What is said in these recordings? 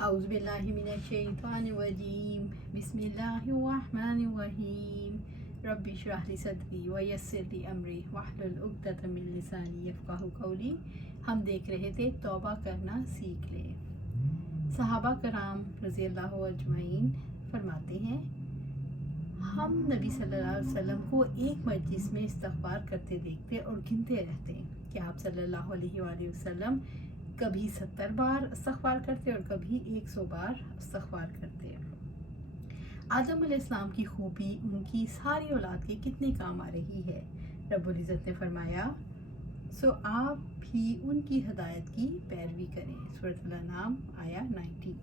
أعوذ بالله من الشيطان الرجيم بسم الله الرحمن الرحيم رب اشرح لي صدري ويسر لي أمري واحلل عقدة من لساني यफ़क़हू क़ौली। हम देख रहे थे तौबा करना सीख ले। सहाबा कराम रज़ी अल्लाह अजमईन फरमाते हैं, हम नबी सल्लल्लाहु अलैहि वसल्लम को एक मजलिस में इस्तग़फ़ार करते देखते और गिनते रहते कि आप सल्लल्लाहु अलैहि वसल्लम कभी 70 बार इस्तग़फ़ार करते और कभी 100 बार इस्तग़फ़ार करते। आदम अलैहिस्सलाम की खूबी उनकी सारी औलाद के कितने काम आ रही है। रब्बुल इज़्ज़त ने फरमाया, सो आप भी उनकी हदायत की पैरवी करें। सूरह अल-अनाम आया 90।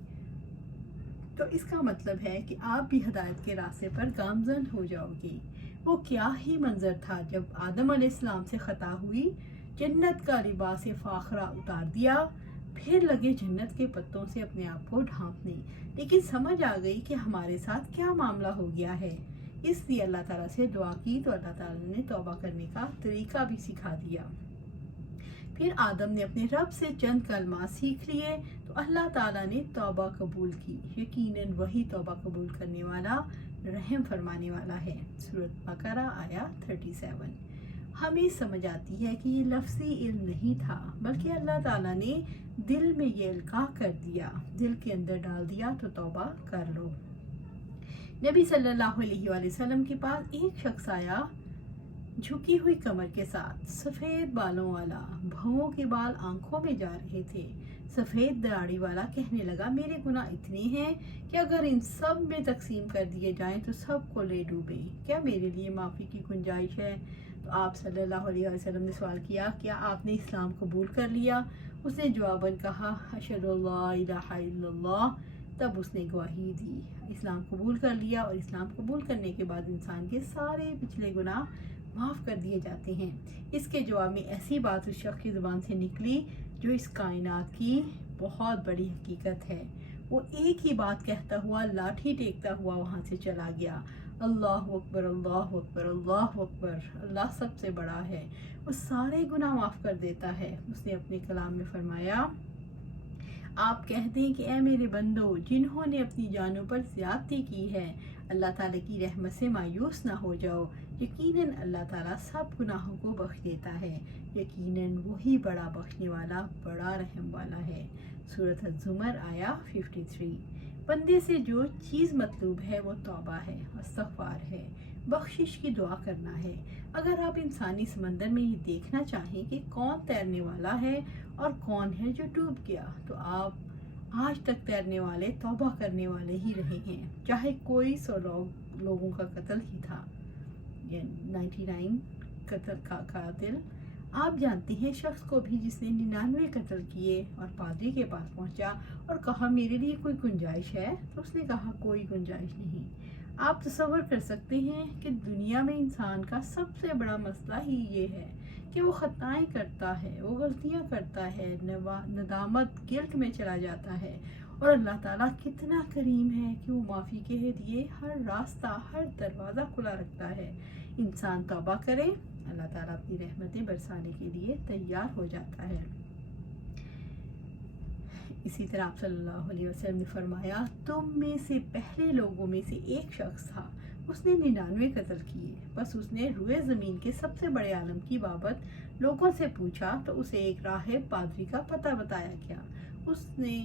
तो इसका मतलब है कि आप भी हदायत के रास्ते पर गामज़न हो जाओगे। वो क्या ही मंजर था जब आदम अलैहिस्सलाम से ख़ता हुई, जन्नत का लिबास फ़ाखरा उतार दिया, फिर लगे जन्नत के पत्तों से अपने आप को ढांपने। लेकिन समझ आ गई कि हमारे साथ क्या मामला हो गया है, इसलिए अल्लाह ताला से दुआ की तो अल्लाह ताला ने तौबा करने का तरीका भी सिखा दिया। फिर आदम ने अपने रब से चंद कलमात सीख लिए तो अल्लाह ताला ने तौबा कबूल की। यकीनन वही तौबा कबूल करने वाला, रहम फरमाने वाला है। सूरह बकरा आया 37। हमें समझ आती है कि ये लफ्ज़ी इल्म नहीं था, बल्कि अल्लाह ताला ने दिल में ये इल्का कर दिया, दिल के अंदर डाल दिया तो तौबा कर लो। नबी सल्लल्लाहु अलैहि वसल्लम के पास एक शख्स आया, झुकी हुई कमर के साथ, सफ़ेद बालों वाला, भौं के बाल आंखों में जा रहे थे, सफ़ेद दाढ़ी वाला। कहने लगा, मेरे गुनाह इतने हैं कि अगर इन सब में तकसीम कर दिए जाएं तो सबको ले डूबे। क्या मेरे लिए माफ़ी की गुंजाइश है? तो आप सल्लल्लाहु अलैहि वसल्लम ने सवाल किया, क्या आपने इस्लाम कबूल कर लिया? उसने जवाबन कहा, अशहदु अल्ला इलाहा इल्लल्लाह। तब उसने गवाही दी, इस्लाम कबूल कर लिया। और इस्लाम कबूल करने के बाद इंसान के सारे पिछले गुनाह माफ़ कर दिए जाते हैं। इसके जवाब में ऐसी बात उस शख्स की ज़ुबान से निकली जो इस कायनात की बहुत बड़ी हकीकत है। वो एक ही बात कहता हुआ, लाठी टेकता हुआ वहाँ से चला गया, अल्लाह अकबर अल्लाह अकबर अल्लाह अकबर, अल्लाह सबसे बड़ा है, वो सारे गुनाह माफ़ कर देता है। उसने अपने कलाम में फरमाया, आप कह दें कि ऐ मेरे बंदो, जिन्होंने अपनी जानों पर ज़्यादती की है, अल्लाह ताला की रहमत से मायूस ना हो जाओ। यकीनन अल्लाह ताला सब गुनाहों को बख्श देता है। यकीनन वही बड़ा बख्शने वाला, बड़ा रहम वाला है। सूरह अज़-ज़ुमर आया 53। बंदे से जो चीज़ मतलूब है वो तौबा है, इस्तग़फ़ार है, बख्शिश की दुआ करना है। अगर आप इंसानी समंदर में ये देखना चाहें कि कौन तैरने वाला है और कौन है जो डूब गया, तो आप आज तक तैरने वाले, तौबा करने वाले ही रहे हैं, चाहे कोई 100 लोगों का कत्ल ही था, या 99 कत्ल का कातिल। आप जानते हैं शख्स को भी जिसने 99 कत्ल किए और पादरी के पास पहुंचा और कहा, मेरे लिए कोई गुंजाइश है? तो उसने कहा, कोई गुंजाइश नहीं। आप तसव्वुर कर सकते हैं कि दुनिया में इंसान का सबसे बड़ा मसला ही ये है कि वो ख़ताएं करता है, वो गलतियां करता है, नदामत गिल्ट में चला जाता है। और अल्लाह ताला कितना करीम है कि वो माफ़ी के लिए हर रास्ता, हर दरवाज़ा खुला रखता है। इंसान तौबा करे, अल्लाह ताला अपनी रहमतें बरसाने के लिए तैयार हो जाता है। इसी तरह आप सल्लल्लाहु अलैहि वसल्लम ने फरमाया, तुम में से पहले लोगों में से एक शख्स था, उसने 99 कत्ल किए। बस उसने रुए ज़मीन के सबसे बड़े आलम की बाबत लोगों से पूछा तो उसे एक राहिब पादरी का पता बताया गया। उसने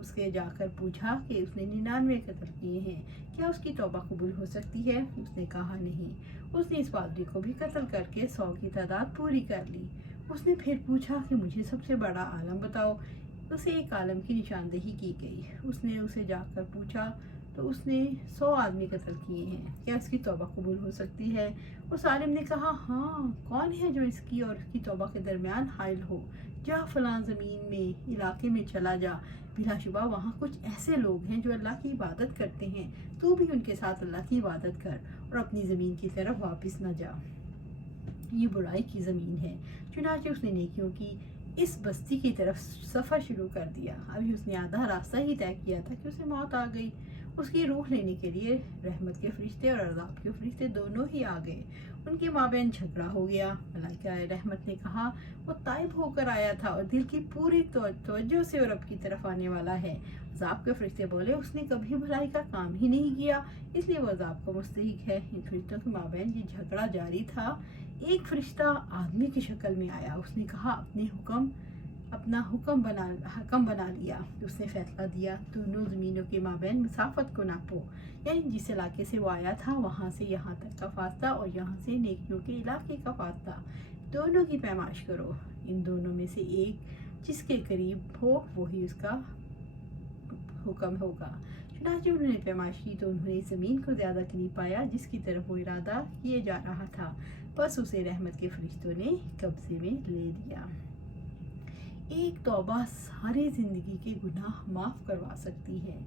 उसके जाकर पूछा कि उसने 99 कत्ल किए हैं, क्या उसकी तौबा कबूल हो सकती है? उसने कहा नहीं। उसने इस पादरी को भी कत्ल करके 100 की तादाद पूरी कर ली। उसने फिर पूछा कि मुझे सबसे बड़ा आलम बताओ। उसे एक आलम की निशानदेही की गई। उसने उसे जाकर पूछा तो उसने 100 आदमी कत्ल किए हैं, क्या इसकी तौबा कबूल हो सकती है? उस आलिम ने कहा, हाँ, कौन है जो इसकी और इसकी तौबा के दरमियान हाइल हो? जा फलां ज़मीन में, इलाके में चला जा, बिलाशुबा वहाँ कुछ ऐसे लोग हैं जो अल्लाह की इबादत करते हैं, तू भी उनके साथ अल्लाह की इबादत कर और अपनी ज़मीन की तरफ वापस न जा, ये बुराई की ज़मीन है। चुनांचे उसने नेकियों की इस बस्ती की तरफ सफ़र शुरू कर दिया। अभी उसने आधा रास्ता ही तय किया था कि उसे मौत आ गई। उसकी रूह लेने के लिए रहमत के फरिश्ते और अज़ाब के फरिश्ते दोनों ही आ गए। उनके माबैन झगड़ा हो गया। मलाइका रहमत ने कहा वो ताइब होकर आया था और दिल की पूरी तवज्जो से रब की तरफ आने वाला है। अज़ाब के फरिश्ते बोले उसने कभी भलाई का काम ही नहीं किया, इसलिए वो अज़ाब का मुस्तहिक है। इन फरिश्तों के माबैन ये झगड़ा जारी था। एक फरिश्ता आदमी की शक्ल में आया। उसने कहा अपना हकम बना लिया। उसने फैसला दिया दोनों ज़मीनों के माबैन मुसाफत को नापो, यानी जिस इलाके से वो आया था वहाँ से यहाँ तक का फासला और यहाँ से नेकियों के इलाके का फासला, दोनों की पैमाश करो। इन दोनों में से एक जिसके करीब हो वही उसका हुक्म होगा। चुनांचे उन्होंने पैमाश की तो उन्होंने ज़मीन को ज़्यादा करीब पाया जिसकी तरफ वो इरादा किए जा रहा था, बस उसे रहमत के फरिश्तों ने कब्जे में ले लिया। एक तौबा सारी ज़िंदगी के गुनाह माफ़ करवा सकती है।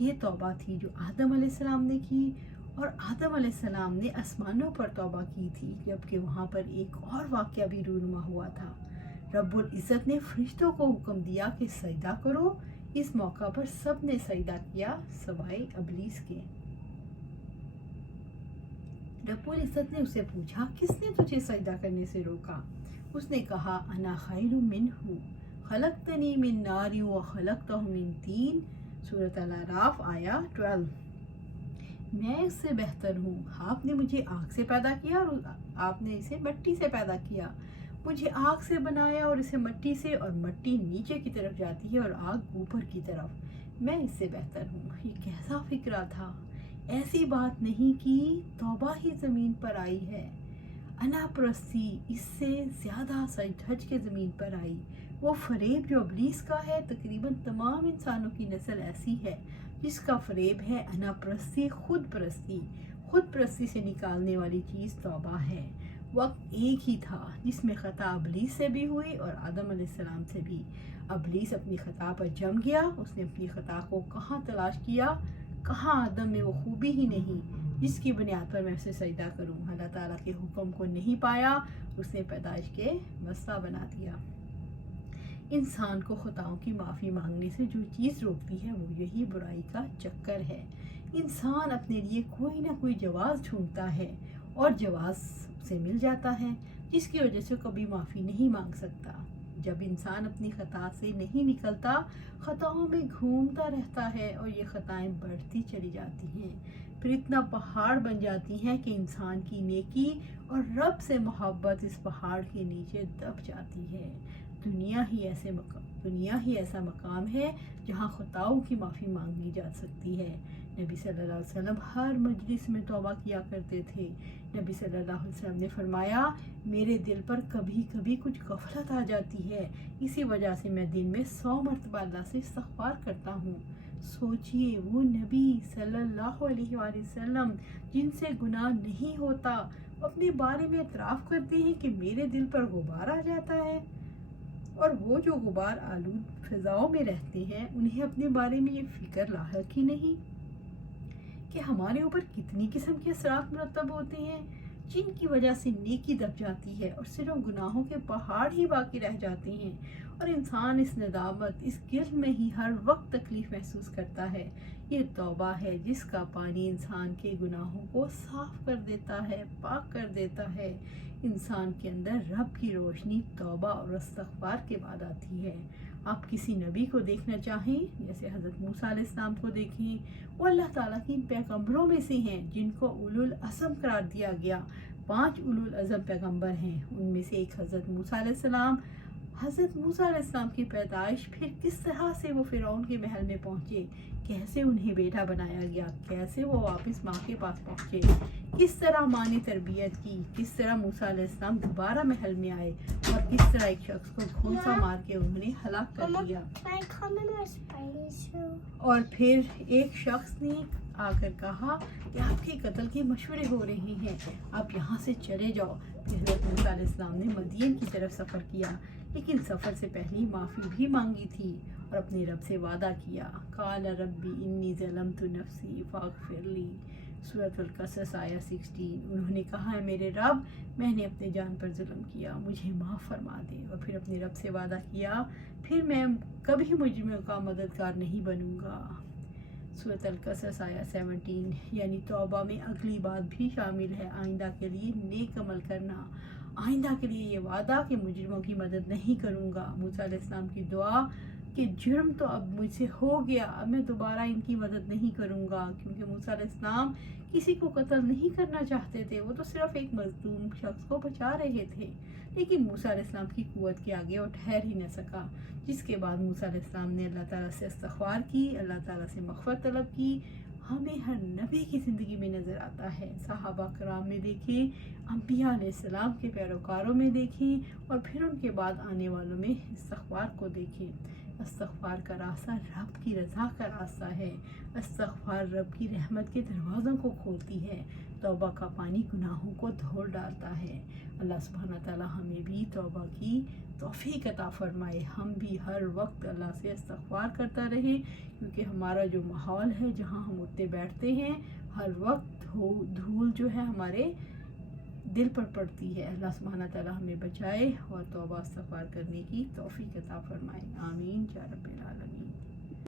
ये तौबा थी जो आदम अलैहिस्सलाम ने की, और आदम अलैहिस्सलाम ने आसमानों पर तौबा की थी, जबकि वहाँ पर एक और वाक़या भी रूनुमा हुआ था। रब्बुल इज़्ज़त ने फरिश्तों को हुक्म दिया कि सजदा करो। इस मौका पर सब ने सजदा किया सवाए इब्लीस के। रब्बुल इज़्ज़त ने उससे पूछा किसने तुझे सजदा करने से रोका? उसने कहा अना खैरुम मिन्हु खलक़तनी मिन नारि व खलक़तहु मिन तीन। सूरत अल-अराफ आया 12। मैं इससे बेहतर हूँ। आपने मुझे आग से पैदा किया और आपने इसे मिट्टी से पैदा किया। मुझे आग से बनाया और इसे मिट्टी से, और मिट्टी नीचे की तरफ जाती है और आग ऊपर की तरफ। मैं इससे बेहतर हूँ। ये कैसा फिक्रा था। ऐसी बात नहीं की, तौबा ही ज़मीन पर आई है। अनापरस्ती इससे ज़्यादा सज के ज़मीन पर आई। वो फरेब जो इब्लीस का है, तकरीबन तमाम इंसानों की नस्ल ऐसी है जिसका फरेब है अनापरस्ती, खुद परस्ती से निकालने वाली चीज़ तौबा है। वक्त एक ही था जिसमें ख़ता इब्लीस से भी हुई और आदम अलैहिस्सलाम से भी। इब्लीस अपनी ख़ता पर जम गया। उसने अपनी ख़ता को कहाँ तलाश किया, कहाँ आदम में वो खूबी ही नहीं जिसकी बुनियाद पर मैं उसे सजदा करूं। अल्लाह ताला के हुक्म को नहीं पाया, उसने पैदाइश के मस्सा बना दिया। इंसान को खताओं की माफ़ी मांगने से जो चीज़ रोकती है वो यही बुराई का चक्कर है। इंसान अपने लिए कोई ना कोई जवाज़ ढूंढता है और जवाज़ से मिल जाता है, जिसकी वजह से कभी माफ़ी नहीं मांग सकता। जब इंसान अपनी ख़ता से नहीं निकलता, ख़ताओं में घूमता रहता है और ये ख़ताएं बढ़ती चली जाती हैं, फिर इतना पहाड़ बन जाती हैं कि इंसान की नेकी और रब से मोहब्बत इस पहाड़ के नीचे दब जाती है। दुनिया ही ऐसा मकाम है जहाँ ख़ताओं की माफ़ी मांगी जा सकती है। नबी सल्लल्लाहु अलैहि वसल्लम हर मजलिस में तौबा किया करते थे। नबी सल्लल्लाहु अलैहि वसल्लम ने फरमाया, मेरे दिल पर कभी कभी कुछ गफलत आ जाती है, इसी वजह से मैं दिन में 100 मरतबा अल्लाह से इस्तिग़फ़ार करता हूँ। सोचिए, वो नबी सल्लल्लाहु अलैहि वसल्लम जिनसे गुनाह नहीं होता, अपने बारे में इतराफ़ करते हैं कि मेरे दिल पर गुबार आ जाता है, और वो जो गुबार आलूद फ़िज़ाओं में रहते हैं उन्हें अपने बारे में ये फ़िक्र लाहक ही नहीं कि हमारे ऊपर कितनी किस्म के असरात मुरतब होते हैं जिनकी वजह से नेकी दब जाती है और सिर्फ गुनाहों के पहाड़ ही बाकी रह जाते हैं, और इंसान इस नदामत, इस गिल्ट में ही हर वक्त तकलीफ़ महसूस करता है। ये तौबा है जिसका पानी इंसान के गुनाहों को साफ़ कर देता है, पाक कर देता है। इंसान के अंदर रब की रोशनी तौबा और इस्तिग़फ़ार के बाद आती है। आप किसी नबी को देखना चाहें, जैसे हज़रत मूसा अलैहिस्सलाम को देखें, वो अल्लाह ताला की पैगंबरों में से हैं जिनको उलुल अज़म करार दिया गया। 5 उलुल अज़म पैगंबर हैं, उनमें से एक हज़रत मूसा अलैहिस्सलाम। हज़रत मूसा अलैहिस्सलाम की पैदाइश, फिर किस तरह से वो फ़िरौन के महल में पहुँचे, कैसे उन्हें बेटा बनाया गया, कैसे वो वापस माँ के पास पहुँचे, किस तरह माँ ने तरबियत की, किस तरह मूसा अलैहिस्सलाम दोबारा महल में आए और किस तरह एक शख्स को घूंसा मार के उन्हें हलाक कर दिया। और फिर एक शख्स ने आकर कहा कि आपके कत्ल के मशवरे हो रहे हैं, आप यहाँ से चले जाओ। फिर हज़रत मूसा अलैहिस्सलाम ने मदीन की तरफ सफ़र किया, लेकिन सफ़र से पहले माफ़ी भी मांगी थी और अपने रब से वादा किया। काल रब्बी इन्नी ज़लमतु नफ्सी फ़ग़फ़िरली, सूरत अल-क़सस आया 16। उन्होंने कहा है, मेरे रब, मैंने अपने जान पर जुल्म किया, मुझे माफ़ फरमा दे। और फिर अपने रब से वादा किया, फिर मैं कभी मुझ में का मददगार नहीं बनूँगा। सूरत अल-कसस आया 17, यानी तौबा में अगली बात भी शामिल है, आइंदा के लिए नेक अमल करना। आइंदा के लिए ये वादा कि मुजरिमों की मदद नहीं करूँगा। मूसा अलैहिस्सलाम की दुआ कि जुर्म तो अब मुझसे हो गया, अब मैं दोबारा इनकी मदद नहीं करूँगा, क्योंकि मूसा अलैहिस्सलाम किसी को कत्ल नहीं करना चाहते थे, वो तो सिर्फ एक मजलूम शख्स को बचा रहे थे। लेकिन मूसा अलैहिस्सलाम की कुव्वत के आगे वो ठहर ही न सका, जिसके बाद मूसा अलैहिस्सलाम ने अल्लाह ताला से इस्तिग़फ़ार की, अल्लाह ताला से मग़फ़िरत तलब की। हमें हर नबी की ज़िंदगी में नज़र आता है, सहाबा कराम में देखें, अंबिया अलैहिस्सलाम के पैरोकारों में देखें, और फिर उनके बाद आने वालों में इस्तिग़फ़ार को देखें। इस्तिग़फ़ार का रास्ता रब की रज़ा का रास्ता है। इस्तिग़फ़ार रब की रहमत के दरवाज़ों को खोलती है। तौबा का पानी गुनाहों को धो डालता है। अल्लाह सुब्हाना ताला हमें भी तौबा की तौफ़ीक़ अता फ़रमाए। हम भी हर वक्त अल्लाह से इस्तिग़फ़ार करता रहे, क्योंकि हमारा जो माहौल है, जहाँ हम उठते बैठते हैं, हर वक्त धूल जो है हमारे दिल पर पड़ती है। अल्लाह सुब्हाना ताला हमें बचाए और तौबा इस्तिग़फ़ार करने की तौफ़ीक़ अता फ़रमाए। आमीन या रब्बिल आलमीन।